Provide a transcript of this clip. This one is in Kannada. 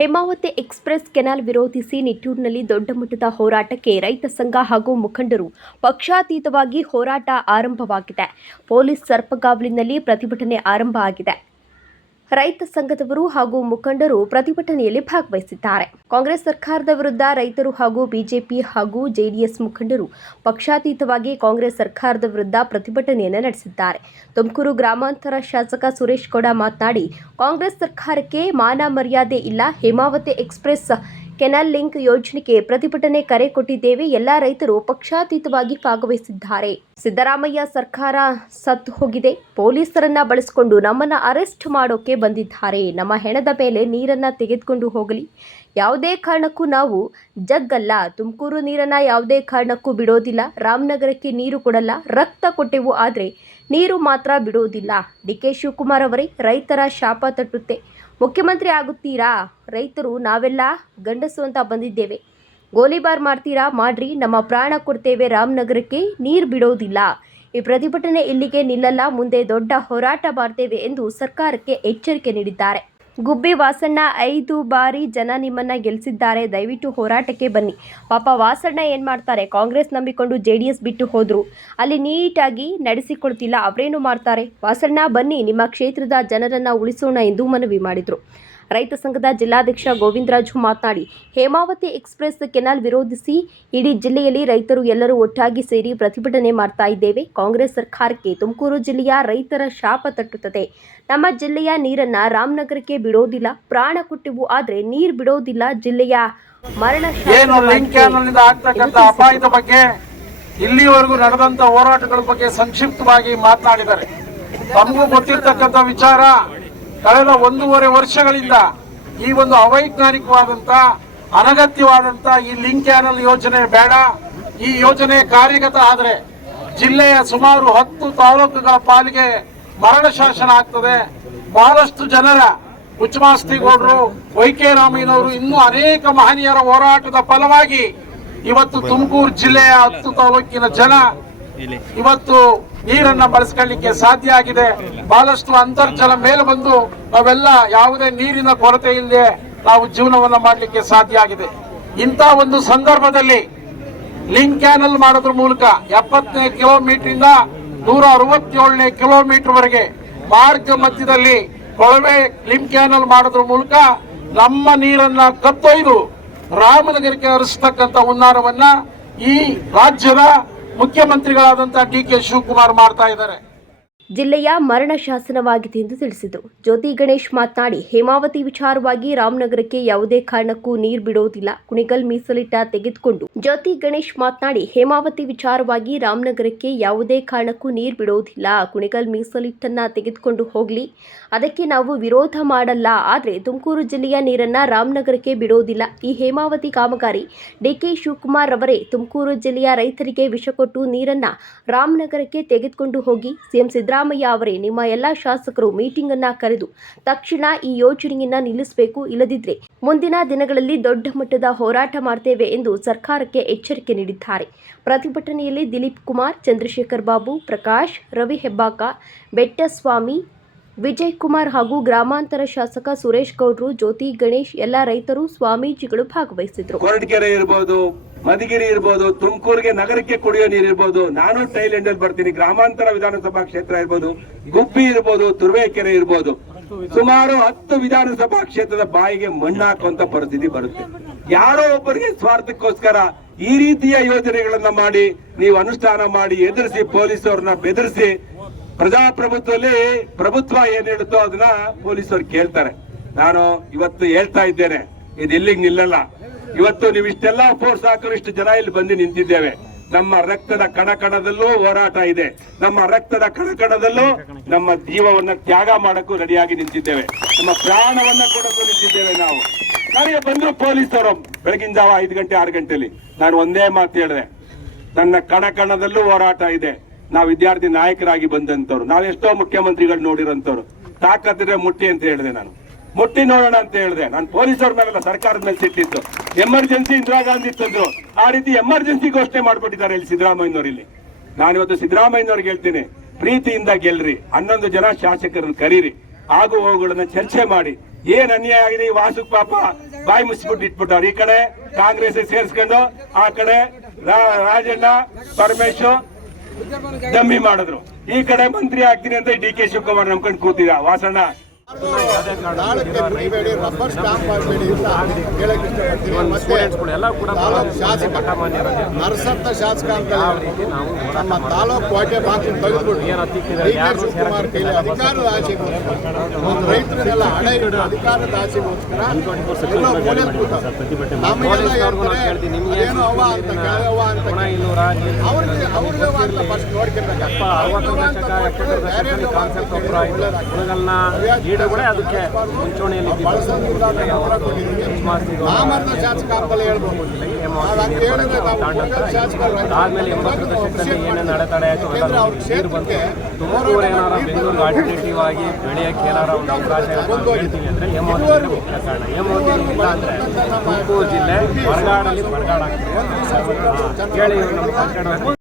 ಹೇಮಾವತಿ ಎಕ್ಸ್‌ಪ್ರೆಸ್ ಕೆನಾಲ್ ವಿರೋಧಿಸಿ ನಿಟ್ಟೂರಿನಲ್ಲಿ ದೊಡ್ಡ ಮಟ್ಟದ ಹೋರಾಟಕ್ಕೆ ರೈತ ಸಂಘ ಹಾಗೂ ಮುಖಂಡರು ಪಕ್ಷಾತೀತವಾಗಿ ಹೋರಾಟ ಆರಂಭವಾಗಿದೆ. ಪೊಲೀಸ್ ಸರ್ಪಗಾವಲಿನಲ್ಲಿ ಪ್ರತಿಭಟನೆ ಆರಂಭ ಆಗಿದೆ. ರೈತ ಸಂಘದವರು ಹಾಗೂ ಮುಖಂಡರು ಪ್ರತಿಭಟನೆಯಲ್ಲಿ ಭಾಗವಹಿಸಿದ್ದಾರೆ. ಕಾಂಗ್ರೆಸ್ ಸರ್ಕಾರದ ವಿರುದ್ಧ ರೈತರು ಹಾಗೂ ಬಿಜೆಪಿ ಹಾಗೂ ಜೆಡಿಎಸ್ ಮುಖಂಡರು ಪಕ್ಷಾತೀತವಾಗಿ ಕಾಂಗ್ರೆಸ್ ಸರ್ಕಾರದ ವಿರುದ್ಧ ಪ್ರತಿಭಟನೆಯನ್ನು ನಡೆಸಿದ್ದಾರೆ. ತುಮಕೂರು ಗ್ರಾಮಾಂತರ ಶಾಸಕ ಸುರೇಶ್ ಗೌಡ ಮಾತನಾಡಿ, ಕಾಂಗ್ರೆಸ್ ಸರ್ಕಾರಕ್ಕೆ ಮಾನ ಮರ್ಯಾದೆ ಇಲ್ಲ. ಹೇಮಾವತಿ ಎಕ್ಸ್‌ಪ್ರೆಸ್ ಕೆನಾಲ್ ಲಿಂಕ್ ಯೋಜನೆಗೆ ಪ್ರತಿಭಟನೆ ಕರೆ ಕೊಟ್ಟಿದ್ದೇವೆ. ಎಲ್ಲ ರೈತರು ಪಕ್ಷಾತೀತವಾಗಿ ಭಾಗವಹಿಸಿದ್ದಾರೆ. ಸಿದ್ದರಾಮಯ್ಯ ಸರ್ಕಾರ ಸತ್ತು ಹೋಗಿದೆ. ಪೊಲೀಸರನ್ನ ಬಳಸಿಕೊಂಡು ನಮ್ಮನ್ನ ಅರೆಸ್ಟ್ ಮಾಡೋಕೆ ಬಂದಿದ್ದಾರೆ. ನಮ್ಮ ಹೆಣದ ಮೇಲೆ ನೀರನ್ನ ತೆಗೆದುಕೊಂಡು ಹೋಗಲಿ. ಯಾವುದೇ ಕಾರಣಕ್ಕೂ ನಾವು ಜಗ್ಗಲ್ಲ. ತುಮಕೂರು ನೀರನ್ನ ಯಾವುದೇ ಕಾರಣಕ್ಕೂ ಬಿಡೋದಿಲ್ಲ. ರಾಮನಗರಕ್ಕೆ ನೀರು ಕೊಡಲ್ಲ. ರಕ್ತ ಕೊಟ್ಟೆವು, ಆದರೆ ನೀರು ಮಾತ್ರ ಬಿಡೋದಿಲ್ಲ. ಡಿ.ಕೆ. ಶಿವಕುಮಾರ್ ಅವರೇ, ರೈತರ ಶಾಪ ತಟ್ಟುತ್ತೆ. ಮುಖ್ಯಮಂತ್ರಿ ಆಗುತ್ತೀರಾ? ರೈತರು ನಾವೆಲ್ಲ ಗಂಡಸು ಅಂತ ಬಂದಿದ್ದೇವೆ. ಗೋಲಿಬಾರ್ ಮಾಡ್ತೀರಾ? ಮಾಡ್ರಿ, ನಮ್ಮ ಪ್ರಾಣ ಕೊಡ್ತೇವೆ. ರಾಮನಗರಕ್ಕೆ ನೀರು ಬಿಡೋದಿಲ್ಲ. ಈ ಪ್ರತಿಭಟನೆ ಇಲ್ಲಿಗೆ ನಿಲ್ಲಲ್ಲ. ಮುಂದೆ ದೊಡ್ಡ ಹೋರಾಟ ಮಾಡ್ತೇವೆ ಎಂದು ಸರ್ಕಾರಕ್ಕೆ ಎಚ್ಚರಿಕೆ ನೀಡಿದ್ದಾರೆ. ಗುಬ್ಬಿ ವಾಸಣ್ಣ, 5 ಬಾರಿ ಜನ ನಿಮ್ಮನ್ನ ಗೆಲ್ಲಿಸಿದ್ದಾರೆ. ದಯವಿಟ್ಟು ಹೋರಾಟಕ್ಕೆ ಬನ್ನಿ. ಪಾಪ ವಾಸಣ್ಣ ಏನು ಮಾಡ್ತಾರೆ? ಕಾಂಗ್ರೆಸ್ ನಂಬಿಕೊಂಡು ಜೆಡಿಎಸ್ ಬಿಟ್ಟು ಹೋದ್ರು. ಅಲ್ಲಿ ನೀಟಾಗಿ ನಡೆಸಿಕೊಡ್ತಿಲ್ಲ. ಅವರೇನು ಮಾಡ್ತಾರೆ? ವಾಸಣ್ಣ ಬನ್ನಿ, ನಿಮ್ಮ ಕ್ಷೇತ್ರದ ಜನರನ್ನ ಉಳಿಸೋಣ ಎಂದು ಮನವಿ ಮಾಡಿದರು. ರೈತ ಸಂಘದ ಜಿಲ್ಲಾಧ್ಯಕ್ಷ ಗೋವಿಂದರಾಜು ಮಾತನಾಡಿ, ಹೇಮಾವತಿ ಎಕ್ಸ್‌ಪ್ರೆಸ್ ಕೆನಾಲ್ ವಿರೋಧಿಸಿ ಇಡೀ ಜಿಲ್ಲೆಯಲ್ಲಿ ರೈತರು ಎಲ್ಲರೂ ಒಟ್ಟಾಗಿ ಸೇರಿ ಪ್ರತಿಭಟನೆ ಮಾಡ್ತಾ ಇದ್ದೇವೆ. ಕಾಂಗ್ರೆಸ್ ಸರ್ಕಾರಕ್ಕೆ ತುಮಕೂರು ಜಿಲ್ಲೆಯ ರೈತರ ಶಾಪ ತಟ್ಟುತ್ತದೆ. ನಮ್ಮ ಜಿಲ್ಲೆಯ ನೀರನ್ನ ರಾಮನಗರಕ್ಕೆ ಬಿಡೋದಿಲ್ಲ. ಪ್ರಾಣ ಕೊಟ್ಟೆವು, ಆದರೆ ನೀರು ಬಿಡೋದಿಲ್ಲ. ಜಿಲ್ಲೆಯ ಮರಣ ಅಪಾಯದ ಬಗ್ಗೆ ಇಲ್ಲಿವರೆಗೂ ನಡೆದಂತ ಹೋರಾಟಗಳ ಬಗ್ಗೆ ಸಂಕ್ಷಿಪ್ತವಾಗಿ ಮಾತನಾಡಿದ್ದಾರೆ. ತಮಗೂ ಗೊತ್ತಿರತಕ್ಕಂಥ ವಿಚಾರ, ಕಳೆದ 1.5 ವರ್ಷಗಳಿಂದ ಈ ಒಂದು ಅವೈಜ್ಞಾನಿಕವಾದಂತ ಅನಗತ್ಯವಾದಂತ ಈ ಲಿಂಕ್ ಕ್ಯಾನಲ್ ಯೋಜನೆ ಬೇಡ. ಈ ಯೋಜನೆ ಕಾರ್ಯಗತ ಆದರೆ ಜಿಲ್ಲೆಯ ಸುಮಾರು 10 ತಾಲೂಕುಗಳ ಪಾಲಿಗೆ ಮರಣ ಶಾಸನ ಆಗ್ತದೆ. ಬಹಳಷ್ಟು ಜನರ ಹುಚ್ಚಮಾಸ್ತಿಗೌಡರು, ವೈ.ಕೆ. ರಾಮಯ್ಯನವರು, ಇನ್ನೂ ಅನೇಕ ಮಹನೀಯರ ಹೋರಾಟದ ಫಲವಾಗಿ ಇವತ್ತು ತುಮಕೂರು ಜಿಲ್ಲೆಯ 10 ತಾಲೂಕಿನ ಜನ ಇವತ್ತು ನೀರನ್ನ ಬಳಸ್ಕೊಳ್ಳಿಕ್ಕೆ ಸಾಧ್ಯ ಆಗಿದೆ. ಬಹಳಷ್ಟು ಅಂತರ್ಜಲ ಮೇಲೆ ಬಂದು ನಾವೆಲ್ಲ ಯಾವುದೇ ನೀರಿನ ಕೊರತೆ ಇಲ್ಲದೆ ನಾವು ಜೀವನವನ್ನ ಮಾಡಲಿಕ್ಕೆ ಸಾಧ್ಯ ಆಗಿದೆ. ಇಂಥ ಒಂದು ಸಂದರ್ಭದಲ್ಲಿ ಲಿಂಕ್ ಕ್ಯಾನಲ್ ಮಾಡೋದ್ರ ಮೂಲಕ 70ನೇ ಕಿಲೋಮೀಟರ್ ಇಂದ 167ನೇ ಕಿಲೋಮೀಟರ್ ವರೆಗೆ ಮಾರ್ಗ ಮಧ್ಯದಲ್ಲಿ ಕೊಳವೆ ಲಿಂಕ್ ಕ್ಯಾನಲ್ ಮಾಡೋದ್ರ ಮೂಲಕ ನಮ್ಮ ನೀರನ್ನ ಕತ್ತೊಯ್ದು ರಾಮನಗರಕ್ಕೆ ಹರಿಸತಕ್ಕಂತ ಹುನ್ನಾರವನ್ನ ಈ ರಾಜ್ಯದ ಮುಖ್ಯಮಂತ್ರಿಗಳಾದಂತಹ ಡಿ.ಕೆ. ಶಿವಕುಮಾರ್ ಮಾಡ್ತಾ ಇದ್ದಾರೆ. ಜಿಲ್ಲೆಯ ಮರಣ ಶಾಸನವಾಗಿದೆ ಎಂದು ತಿಳಿಸಿದರು. ಜ್ಯೋತಿ ಗಣೇಶ್ ಮಾತನಾಡಿ, ಹೇಮಾವತಿ ವಿಚಾರವಾಗಿ ರಾಮನಗರಕ್ಕೆ ಯಾವುದೇ ಕಾರಣಕ್ಕೂ ನೀರು ಬಿಡೋದಿಲ್ಲ. ಕುಣಿಗಲ್ ಮೀಸಲಿಟ್ಟ ತೆಗೆದುಕೊಂಡು ಜ್ಯೋತಿ ಗಣೇಶ್ ಮಾತನಾಡಿ, ಹೇಮಾವತಿ ವಿಚಾರವಾಗಿ ರಾಮನಗರಕ್ಕೆ ಯಾವುದೇ ಕಾರಣಕ್ಕೂ ನೀರು ಬಿಡೋದಿಲ್ಲ. ಕುಣಿಗಲ್ ಮೀಸಲಿಟ್ಟನ್ನ ತೆಗೆದುಕೊಂಡು ಹೋಗಲಿ. ಅದಕ್ಕೆ ನಾವು ವಿರೋಧ ಮಾಡಲ್ಲ. ಆದರೆ ತುಮಕೂರು ಜಿಲ್ಲೆಯ ನೀರನ್ನ ರಾಮನಗರಕ್ಕೆ ಬಿಡೋದಿಲ್ಲ. ಈ ಹೇಮಾವತಿ ಕಾಮಗಾರಿ ಡಿ.ಕೆ. ಶಿವಕುಮಾರ್ ಅವರೇ ತುಮಕೂರು ಜಿಲ್ಲೆಯ ರೈತರಿಗೆ ವಿಷ ಕೊಟ್ಟು ನೀರನ್ನ ರಾಮನಗರಕ್ಕೆ ತೆಗೆದುಕೊಂಡು ಹೋಗಿ. ಸಿಎಂ ಸಿದ್ದರಾಮಯ್ಯ ಅವರೇ, ನಿಮ್ಮ ಎಲ್ಲ ಶಾಸಕರು ಮೀಟಿಂಗ್ ಅನ್ನ ಕರೆದು ತಕ್ಷಣ ಈ ಯೋಜನೆಯನ್ನ ನಿಲ್ಲಿಸಬೇಕು. ಇಲ್ಲದಿದ್ದರೆ ಮುಂದಿನ ದಿನಗಳಲ್ಲಿ ದೊಡ್ಡ ಮಟ್ಟದ ಹೋರಾಟ ಮಾಡ್ತೇವೆ ಎಂದು ಸರ್ಕಾರಕ್ಕೆ ಎಚ್ಚರಿಕೆ ನೀಡಿದ್ದಾರೆ. ಪ್ರತಿಭಟನೆಯಲ್ಲಿ ದಿಲೀಪ್ ಕುಮಾರ್, ಚಂದ್ರಶೇಖರ್ ಬಾಬು, ಪ್ರಕಾಶ್, ರವಿ ಹೆಬ್ಬಾಕ, ಬೆಟ್ಟಸ್ವಾಮಿ, ವಿಜಯ್ ಕುಮಾರ್ ಹಾಗೂ ಗ್ರಾಮಾಂತರ ಶಾಸಕ ಸುರೇಶ್ ಗೌಡ್ರು, ಜ್ಯೋತಿ ಗಣೇಶ್, ಎಲ್ಲ ರೈತರು, ಸ್ವಾಮೀಜಿಗಳು ಭಾಗವಹಿಸಿದ್ರು. ಕೊರಟಗೆರೆ ಇರಬಹುದು, ಮಧುಗಿರಿ ಇರಬಹುದು, ತುಮಕೂರಿಗೆ ನಗರಕ್ಕೆ ಕುಡಿಯೋ ನೀರು ಇರಬಹುದು, ನಾನು ಟೈಲ್ ಎಂಡ್ ಅಲ್ಲಿ ಬರ್ತೀನಿ, ಗ್ರಾಮಾಂತರ ವಿಧಾನಸಭಾ ಕ್ಷೇತ್ರ ಇರಬಹುದು, ಗುಬ್ಬಿ ಇರಬಹುದು, ತುರುವೇಕೆರೆ ಇರಬಹುದು, ಸುಮಾರು 10 ವಿಧಾನಸಭಾ ಕ್ಷೇತ್ರದ ಬಾಯಿಗೆ ಮಣ್ಣು ಹಾಕುವಂತ ಪರಿಸ್ಥಿತಿ ಬರುತ್ತೆ. ಯಾರೋ ಒಬ್ಬರಿಗೆ ಸ್ವಾರ್ಥಕ್ಕೋಸ್ಕರ ಈ ರೀತಿಯ ಯೋಜನೆಗಳನ್ನ ಮಾಡಿ ನೀವು ಅನುಷ್ಠಾನ ಮಾಡಿ ಎದುರಿಸಿ ಪೊಲೀಸರನ್ನ ಬೆದರಿಸಿ, ಪ್ರಜಾಪ್ರಭುತ್ವದಲ್ಲಿ ಪ್ರಭುತ್ವ ಏನ್ ಹೇಳುತ್ತೋ ಅದನ್ನ ಪೊಲೀಸರು ಕೇಳ್ತಾರೆ. ನಾನು ಇವತ್ತು ಹೇಳ್ತಾ ಇದ್ದೇನೆ, ಇದು ಇಲ್ಲಿಗೆ ನಿಲ್ಲಲ್ಲ. ಇವತ್ತು ನೀವು ಇಷ್ಟೆಲ್ಲಾ ಫೋರ್ಸ್ ಹಾಕಲು ಇಷ್ಟು ಜನ ಇಲ್ಲಿ ಬಂದು ನಿಂತಿದ್ದೇವೆ. ನಮ್ಮ ರಕ್ತದ ಕಣಕಣದಲ್ಲೂ ಹೋರಾಟ ಇದೆ. ನಮ್ಮ ರಕ್ತದ ಕಣಕಣದಲ್ಲೂ ನಮ್ಮ ಜೀವವನ್ನ ತ್ಯಾಗ ಮಾಡಕ್ಕೂ ರೆಡಿಯಾಗಿ ನಿಂತಿದ್ದೇವೆ. ನಮ್ಮ ಪ್ರಾಣವನ್ನ ಕೊಡಕ್ಕೂ ನಿಂತಿದ್ದೇವೆ. ನಾವು ನನಗೆ ಬಂದ್ರು ಪೊಲೀಸರು ಬೆಳಗಿನ ಜಾವ 5 ಗಂಟೆ 6 ಗಂಟೆಲಿ ನಾನು ಒಂದೇ ಮಾತು ಹೇಳಿದೆ, ನನ್ನ ಕಣಕಣದಲ್ಲೂ ಹೋರಾಟ ಇದೆ. ನಾವು ವಿದ್ಯಾರ್ಥಿ ನಾಯಕರಾಗಿ ಬಂದಂತವ್ರು, ನಾವೆಷ್ಟೋ ಮುಖ್ಯಮಂತ್ರಿಗಳು ನೋಡಿರೋಂಥವ್ರು. ತಾಕತ್ತಿದ್ರೆ ಮುಟ್ಟಿ ಅಂತ ಹೇಳಿದೆ. ನಾನು ಮುಟ್ಟಿ ನೋಡೋಣ ಅಂತ ಹೇಳಿದೆ. ನಾನು ಪೊಲೀಸರ ಮೇಲೆಲ್ಲ ಸರ್ಕಾರದ ಮೇಲೆ ಸಿಟ್ಟಿತ್ತು. ಎಮರ್ಜೆನ್ಸಿ ಇಂದಿರಾ ಗಾಂಧಿ ತಂದ್ರು, ಆ ರೀತಿ ಎಮರ್ಜೆನ್ಸಿ ಘೋಷಣೆ ಮಾಡ್ಬಿಟ್ಟಿದ್ದಾರೆ ಇಲ್ಲಿ ಸಿದ್ದರಾಮಯ್ಯನವರು. ಇಲ್ಲಿ ನಾನಿವತ್ತು ಸಿದ್ದರಾಮಯ್ಯನವ್ರಿಗೆ ಹೇಳ್ತೀನಿ, ಪ್ರೀತಿಯಿಂದ ಗೆಲ್ರಿ, 11 ಜನ ಶಾಸಕರನ್ನು ಕರೀರಿ, ಆಗು ಹೋಗುಗಳನ್ನ ಚರ್ಚೆ ಮಾಡಿ. ಏನ್ ಅನ್ಯಾಯ ಆಗಿದೆ ಈ ವಾಸು ಪಾಪ ಬಾಯಿ ಮುಚ್ಚಿಬಿಟ್ಟು ಇಟ್ಬಿಟ್ಟವ್ರು. ಈ ಕಡೆ ಕಾಂಗ್ರೆಸ್ ಸೇರಿಸ್ಕೊಂಡು ಆ ಕಡೆ ರಾಜಣ್ಣ ಪರಮೇಶ್ ಡಮ್ಮಿ ಮಾಡಿದ್ರು. ಈ ಕಡೆ ಮಂತ್ರಿ ಆಗ್ತೀನಿ ಅಂತ ಡಿ ಕೆ ಶಿವಕುಮಾರ್ ನಂಬ್ಕೊಂಡು ಕೂತಿದ. ವಾಸಣ್ಣ ತಾಳಕ್ಕೆ ಕುಡಿಬೇಡಿ, ರಬ್ಬರ್ ಸ್ಟಾಂಪ್ ಆಗಬೇಡಿ ಅಂತ ಹೇಳಕ್ ಇಷ್ಟಪಡ್ತೀನಿ. ಮತ್ತೆ ತಾಲೂಕು ಶಾಸಕ ನರಸಪ್ತ ಶಾಸಕ ಅಂತ ನಮ್ಮ ತಾಲೂಕು ಕೋಟೆ ಬಾಗಿಲು ತೆಗೆದುಬಿಟ್ಟು ಡಿ ಕೆ ಶಿವಕುಮಾರ್ ಕೈಲಿ ಅಧಿಕಾರದ ಆಸೆಗೋಸ್ಕರ ಒಂದು ರೈತರನ್ನೆಲ್ಲ ಹಣ ಇಟ್ಟು ಅಧಿಕಾರದ ಆಸೆಗೋಸ್ಕರ ಎಲ್ಲ ಮೂಲೆಯಲ್ಲಿ ಕೂತಾರೆ. ನಮಗೆಲ್ಲ ಹೇಳ್ತಾರೆ ಅದೇನು ಅವ್ವ ಅಂತ ಕೆಳಗವ್ವ ಅಂತ ಅವ್ರಿಗೆ ಅಂತ ಫಸ್ಟ್ ನೋಡ್ಕೊಳ್ಬೇಕು. ಕೂಡ ಅದಕ್ಕೆ ಮುಂಚೂಣಿಯಲ್ಲಿ ನಾಮರ್ದ ಶಾಸಕ ಅಂತಲೇ ಹೇಳ್ಬೋದು. ಆದ್ಮೇಲೆ 80 ದಶಕದಲ್ಲಿ ಏನೇನು ಅಡೆತಡೆ ಆಯಿತು ತುಮಕೂರು ಏನಾರ ಬೆಂಗಳೂರು ಆಲ್ಟರ್ನೇಟಿವ್ ಆಗಿ ಬೆಳೆಯಕ್ಕೆ ಏನಾರ ಒಂದು ಅವಕಾಶ ಹೇಳ್ತೀನಿ ಅಂದ್ರೆ ಮುಖ್ಯ ಕಾರಣ. ಇಲ್ಲ ಅಂದ್ರೆ ತುಮಕೂರು ಜಿಲ್ಲೆ ಬರಗಾಡಲ್ಲಿ ಬರಗಾಡ ಆಗ್ತದೆ. ಕೇಳಿ ನಮ್ಮ